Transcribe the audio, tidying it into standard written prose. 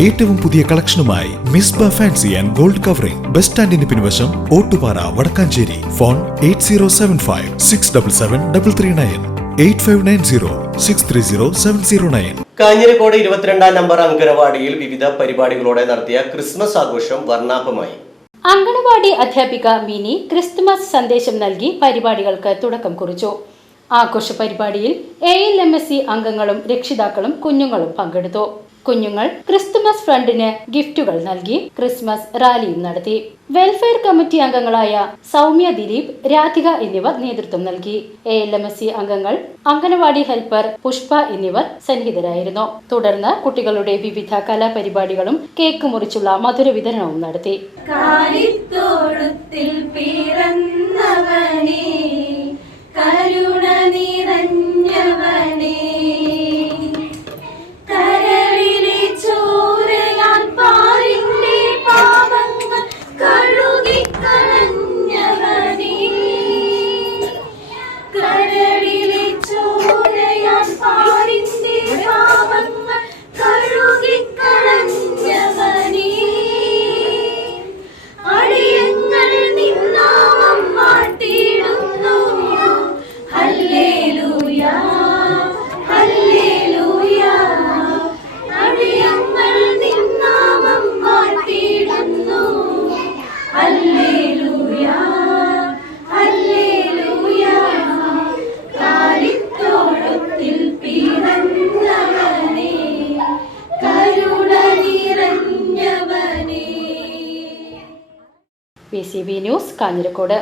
ഏറ്റവും പുതിയ കളക്ഷനുമായി Misba fancy and gold covering bus സ്റ്റാൻഡിന് പിൻവശം ഓട്ടുപാറ വടക്കാഞ്ചേരി. ഫോൺ 8075677339 8590630709. കാഞ്ഞിരക്കോട് 22-ാം നമ്പർ അങ്കണവാടിയിൽ വിവിധ പരിപാടികളോടെ നടത്തിയ ക്രിസ്മസ് ആഘോഷം വർണ്ണാഭമായി. അങ്കണവാടി അധ്യാപിക മിനി ക്രിസ്തുമസ് സന്ദേശം നൽകി പരിപാടികൾക്ക് തുടക്കം കുറിച്ചു. ആഘോഷ പരിപാടിയിൽ ALMSC അംഗങ്ങളും രക്ഷിതാക്കളും കുഞ്ഞുങ്ങളും പങ്കെടുത്തു. കുഞ്ഞുങ്ങൾ ക്രിസ്തുമസ് ഫ്രണ്ടിന് ഗിഫ്റ്റുകൾ നൽകി ക്രിസ്മസ് റാലിയും നടത്തി. വെൽഫെയർ കമ്മിറ്റി അംഗങ്ങളായ സൗമ്യ ദിലീപ്, രാധിക എന്നിവർ നേതൃത്വം നൽകി. ALMSC അംഗങ്ങൾ, അംഗനവാടി ഹെൽപ്പർ പുഷ്പ എന്നിവർ സന്നിഹിതരായിരുന്നു. തുടർന്ന് കുട്ടികളുടെ വിവിധ കലാപരിപാടികളും കേക്ക് മുറിച്ചുള്ള മധുര വിതരണവും നടത്തി. കരുണ നിറഞ്ഞവനേ, കരളിലെ ചോരയാൽ പാരിന്റെ പാപങ്ങൾ കഴുകിക്കളഞ്ഞവനേ, കരളിലെ ചോരയാൽ പാരിന്റെ പാപങ്ങൾ കഴുകിക്കളഞ്ഞവനേ, അടിയങ്ങൾ നിന്നാമം മാറ്റിയിടുന്നു. ഹല്ലേലൂയ, ഹല്ലേലൂയ, അടിയങ്ങൾ നിന്നാമം മാറ്റിയിടുന്നു. ഹല്ലേലൂയ, ഹല്ലേലൂയ, കാലിത്തോളത്തിൽ പിറന്നവനേ, കരുണ നിറഞ്ഞവനേ. PCB news, Kanjirakode.